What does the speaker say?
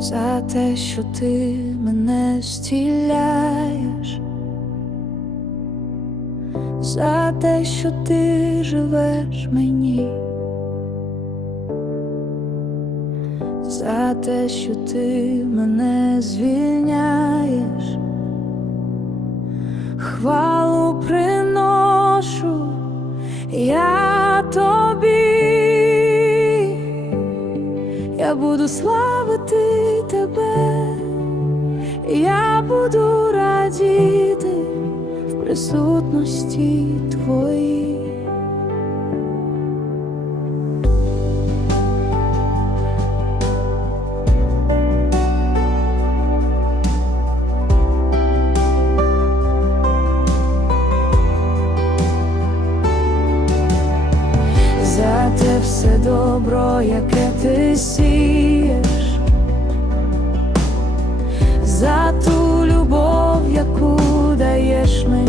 за те, що ти мене зціляєш, за те, що ти живеш мені, за те, що ти мене звільняєш, хвалу приношу я тобі. Я буду славити тебе, я буду радіти в присутності твоїй. Все добро, яке ти сієш, яку даєш мені,